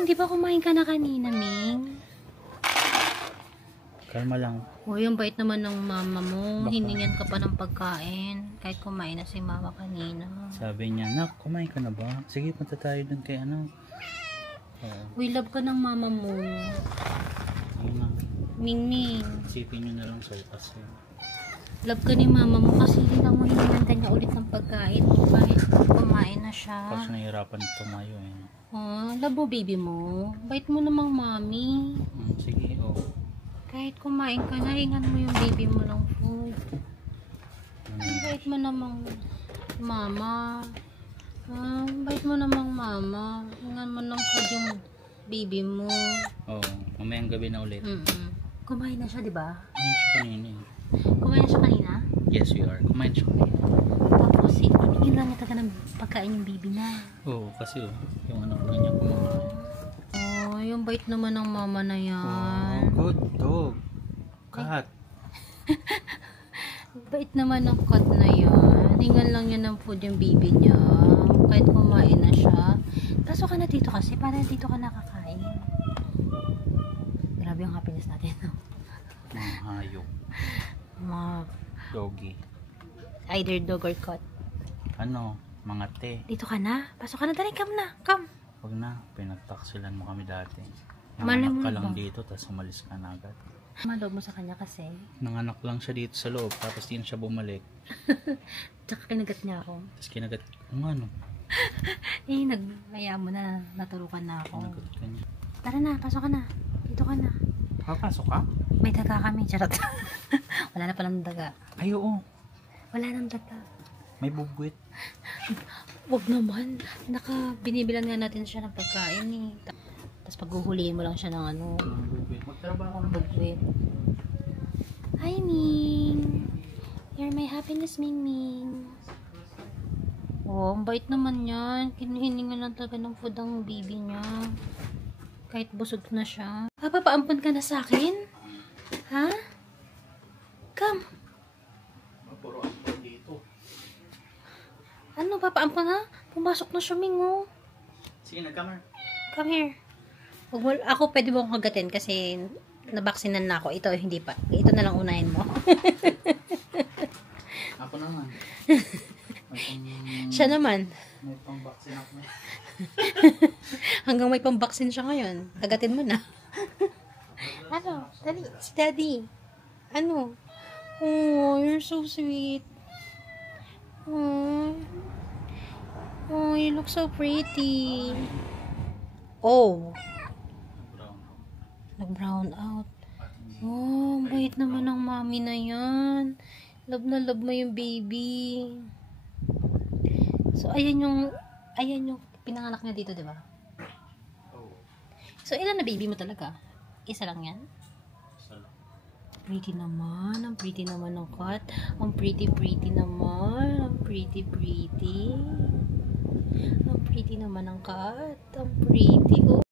Ming, di ba kumain ka na kanina, Ming? Kalma lang. Uy, ang bait naman ng mama mo. Baka. Hiningan ka pa ng pagkain. Kahit kumain na si mama kanina. Sabi niya, nak, kumain ka na ba? Sige, punta tayo dun kay ano. Uy, love ka ng mama mo. Sige na. Ming, Ming. Isipin nyo na lang sa upas. Love ka ni mama mo kasi hindi na mo hiningan ka niya ulit ng pagkain. Kahit kumain na siya. Kasi nahihirapan tumayo eh. Oh, love mo baby mo. Bait mo namang mami. Sige, oh. Kahit kumain ka na, hingan mo yung baby mo ng food. Bait mo namang mama. Bait mo namang mama. Hingan mo ng food yung baby mo. Oh, mamayang gabi na ulit. Kumain na siya, di ba? Kumain siya kanina eh. Kumain na siya kanina? Yes, we are. Kumain siya kanina. Tapos, hiningin lang niya talaga ng pagkain yung baby na. Oo, kasi oh, yung anak na niya kumakain. Oh, yung bait naman ng mama na yan. Good dog. Cat. Bait naman ng cat na yan. Hingan lang niya ng food yung baby niya. Kahit kumain na siya. Pasok ka na dito kasi para dito ka nakakain. Grabe yung happiness natin. Mga hayop. Mga Doggy. either dog or cat. Ano? Mga te. Dito ka na. Pasok ka na. Dali, come na. Come. Huwag na. Pinagtaksilan mo kami dati. Malam Nanganak mo ka lang ba? dito, tapos umalis ka na agad. Maloob mo sa kanya kasi. Nanganak lang siya dito sa loob, tapos di na siya bumalik. Tsaka kinagat niya ako. Tapos kinagat, kung ano, Nagmaya mo na. Naturukan na ako. kinagat ka niya. Tara na. Pasok ka na. Dito ka na. Papasok ka? May daga kami. Charot. Wala na palang daga. Ay, oo. Wala nang daga. May bubwit. Wag naman. Binibilan nga natin siya ng pagkain eh. Tapos paghuhulihin mo lang siya ng ano. Bubwit. Magtrabaho Ang bugwit. Hi, Ming. You're my happiness, Ming Ming. Oh, ang bait naman yan. Hininga lang talaga ng food ang baby niya. Kahit busog na siya. Papaampon ka na sa akin? Ha? Come. Puro ampon dito. Ano, papaampon na? Pumasok na siya, Ming, oh. Sige, nag-camera. Come here. Huwag mo, ako pwede mo akong kagatin kasi nabaksinan na ako. Ito, hindi pa. Ito na lang unahin mo. Ako naman. Siya naman. May pang-vaccine ako. Hanggang may pambaksin siya ngayon. Kagatin mo na. Ano? Dali. Si Daddy. Ano? Oh, you're so sweet. Oh. Oh, you look so pretty. Oh. Nag-brown out. Oh, bait naman ng mami na yan. Love na love mo yung baby. So, ayan yung pinanganak niya dito, di ba? So, ilan na baby mo talaga? Isa lang yan? Pretty naman. Ang pretty naman ng cat. Ang pretty naman. Ang pretty. Ang pretty naman ng cat. Ang pretty. Oh.